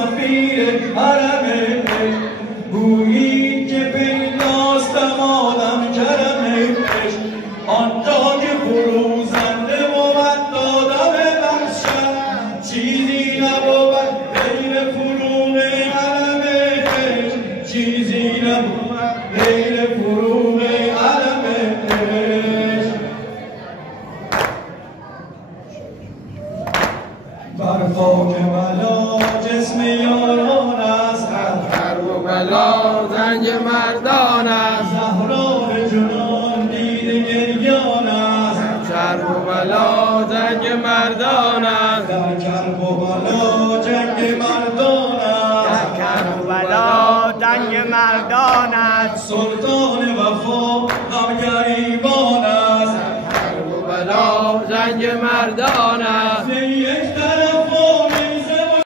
سفیر حرم گویی که پیداست آدم کرم عشق آنجا که فروزنده بود دادم بخشد چیزی نبود غیر فروغ علم عشق چیزی نبود غیر فروغ علم عشق بر خاک بلا جسم یاران است کرب و بلا زنگ مردان است زهرا جنان دیده گریان است کرب و بلا زنگ مردان است در کرب و بلا جنگ مردان است کرب و بلا جنگ مردان است سلطان وفا غم گریبان است کرب و بلا زنگ مردان است